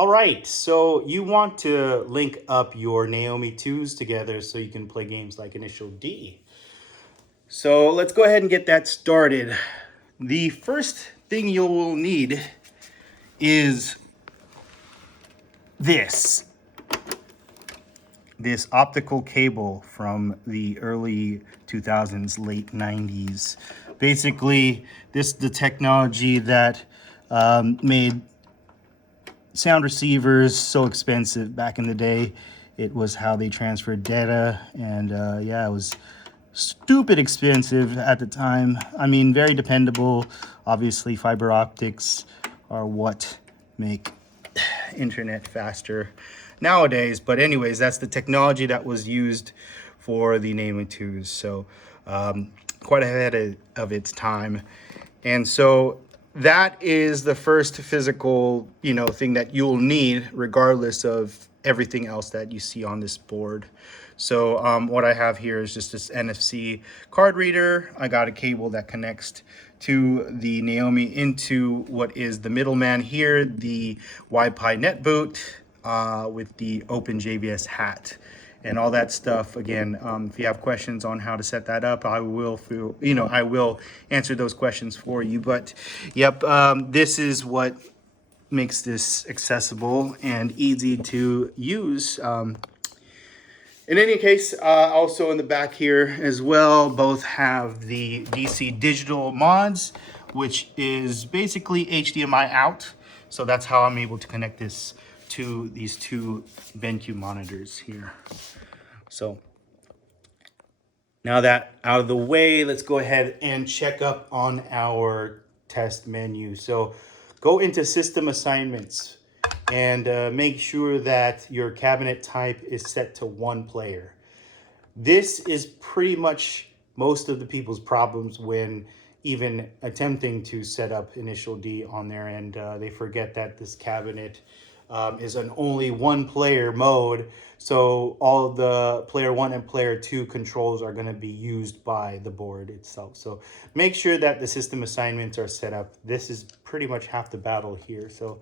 All right, so you want to link up your NAOMI 2s together so you can play games like Initial D. So let's go ahead and get that started. The first thing you will need is this optical cable from the early 2000s, late 90s. Basically, this is the technology that made sound receivers so expensive back in the day. It was how they transferred data, and yeah, it was stupid expensive at the time. I mean, very dependable. Obviously, fiber optics are what make internet faster nowadays. But anyways, that's the technology that was used for the NAOMI 2s. So quite ahead of its time. And so that is the first physical, thing that you'll need regardless of everything else that you see on this board. So what I have here is just this NFC card reader. I got a cable that connects to the NAOMI into what is the middleman here, the WiPi Netboot with the OpenJVS hat. And all that stuff. Again, if you have questions on how to set that up, I will answer those questions for you. But yep, this is what makes this accessible and easy to use. In any case, also in the back here as well, both have the DCDigital mods, which is basically HDMI out. So that's how I'm able to connect this to these two BenQ monitors here. So now that out of the way, let's go ahead and check up on our test menu. So go into system assignments and make sure that your cabinet type is set to 1 player. This is pretty much most of the people's problems when even attempting to set up Initial D on their end. They forget that this cabinet is an only 1 player mode. So all of the player 1 and player 2 controls are going to be used by the board itself. So make sure that the system assignments are set up. This is pretty much half the battle here. So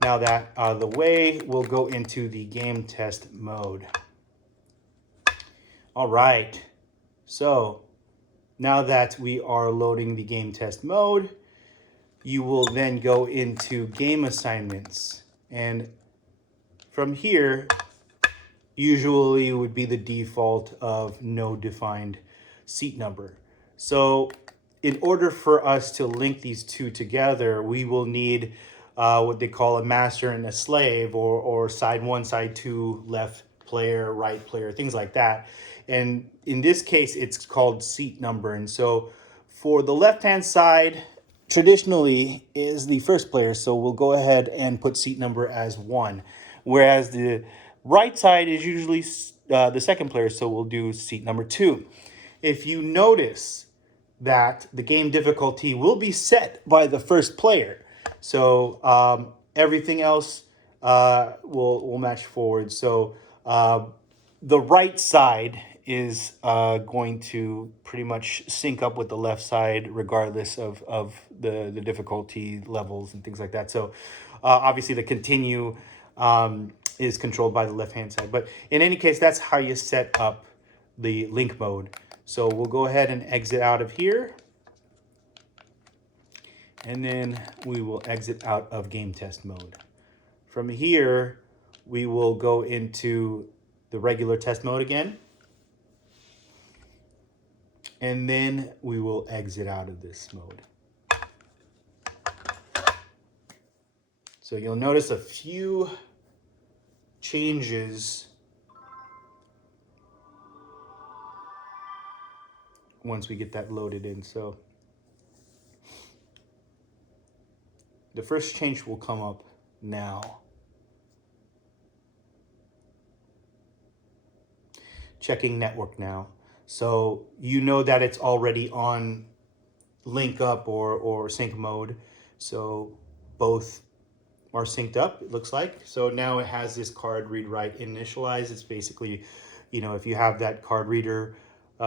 now that out of the way, we'll go into the game test mode. All right, so now that we are loading the game test mode, you will then go into game assignments. And from here, usually would be the default of no defined seat number. So in order for us to link these two together, we will need what they call a master and a slave, or side 1, side 2, left player, right player, things like that. And in this case, it's called seat number. And so for the left-hand side, traditionally is the first player. So we'll go ahead and put seat number as 1. Whereas the right side is usually the second player. So we'll do seat number 2. If you notice that the game difficulty will be set by the first player. So everything else will match forward. So the right side is going to pretty much sync up with the left side regardless of the difficulty levels and things like that. So obviously the continue is controlled by the left-hand side. But in any case, that's how you set up the link mode. So we'll go ahead and exit out of here. And then we will exit out of game test mode. From here, we will go into the regular test mode again. And then we will exit out of this mode. So you'll notice a few changes once we get that loaded in. So the first change will come up now. Checking network now. So you know that it's already on link up or sync mode. So both are synced up, it looks like. So now it has this card read write initialized. It's basically, if you have that card reader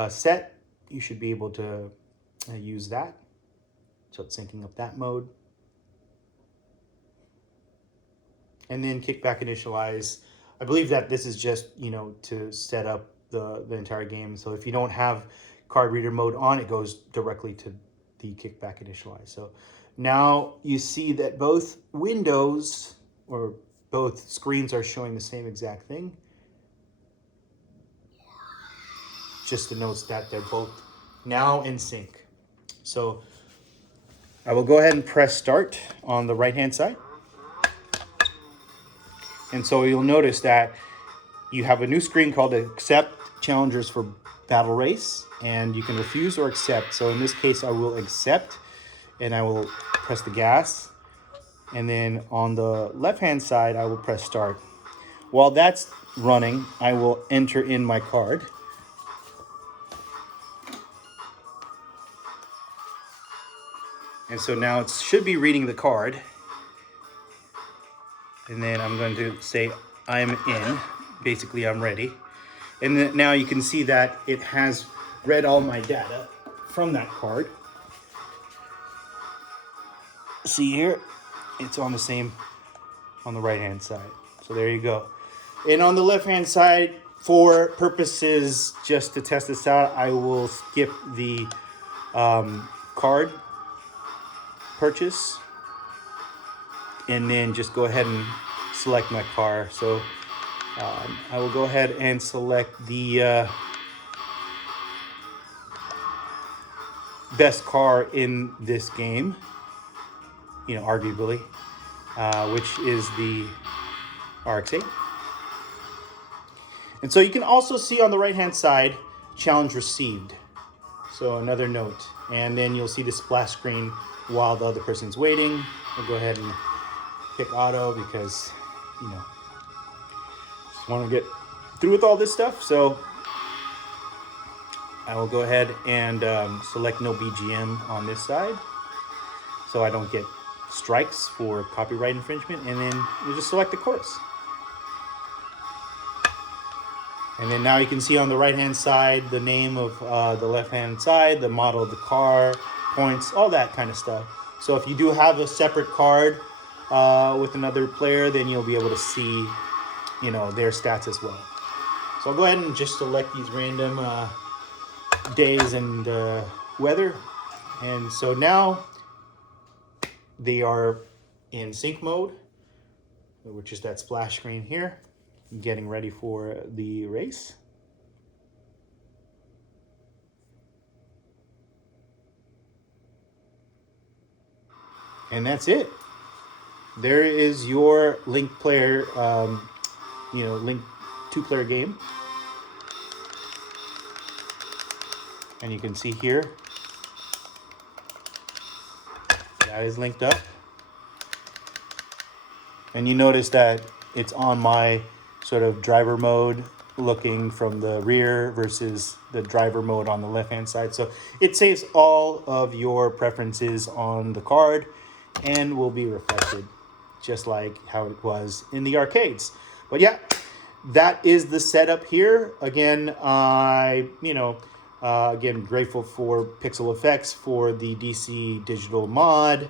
set, you should be able to use that. So it's syncing up that mode. and then kickback initialize. I believe that this is just, you know, to set up the entire game. So if you don't have card reader mode on, it goes directly to the kickback initialize. So now you see that both windows or both screens are showing the same exact thing. Just to note that they're both now in sync. So I will go ahead and press start on the right hand side. And so you'll notice that you have a new screen called Accept Challengers for Battle Race, and you can refuse or accept. So in this case, I will accept, and I will press the gas. And then on the left-hand side, I will press start. While that's running, I will enter in my card. And so now it should be reading the card. And then I'm going to say I'm in. Basically, I'm ready. And then now you can see that it has read all my data from that card. See here, it's on the same on the right hand side. So there you go. And on the left hand side, for purposes just to test this out, I will skip the card purchase and then just go ahead and select my car. So I will go ahead and select the best car in this game, you know, arguably, which is the RX-8. And so you can also see on the right hand side, challenge received. So another note. And then you'll see the splash screen while the other person's waiting. We'll go ahead and pick auto because, you know, just want to get through with all this stuff. So I will go ahead and select no BGM on this side so I don't get strikes for copyright infringement. And then you just select the course. And then now you can see on the right-hand side, the name of the left-hand side, the model of the car, points, all that kind of stuff. So if you do have a separate card with another player, then you'll be able to see, you know, their stats as well. So I'll go ahead and just select these random days and weather. And so now they are in sync mode, which is that splash screen here, getting ready for the race. And that's it. There is your Link player, you know, Link 2-player game. And you can see here, that is linked up. And you notice that it's on my sort of driver mode looking from the rear versus the driver mode on the left-hand side. So it saves all of your preferences on the card and will be reflected just like how it was in the arcades. But yeah, that is the setup here. Again, again, grateful for PixelFX for the DCDigital mod,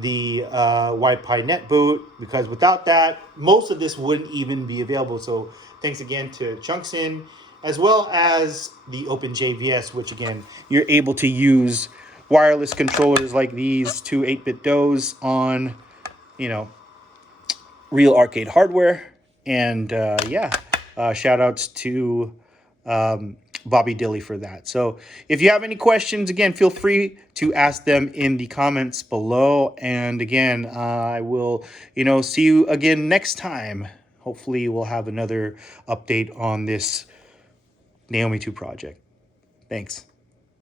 the WiPi Netboot, because without that, most of this wouldn't even be available. So thanks again to Chunksin, as well as the OpenJVS, which again, you're able to use wireless controllers like these, two 8-bit DOEs on, you know, real arcade hardware. And shout outs to Bobby Dilley for that. So if you have any questions, again, feel free to ask them in the comments below. And again, I will, see you again next time. Hopefully we'll have another update on this NAOMI 2 project. Thanks.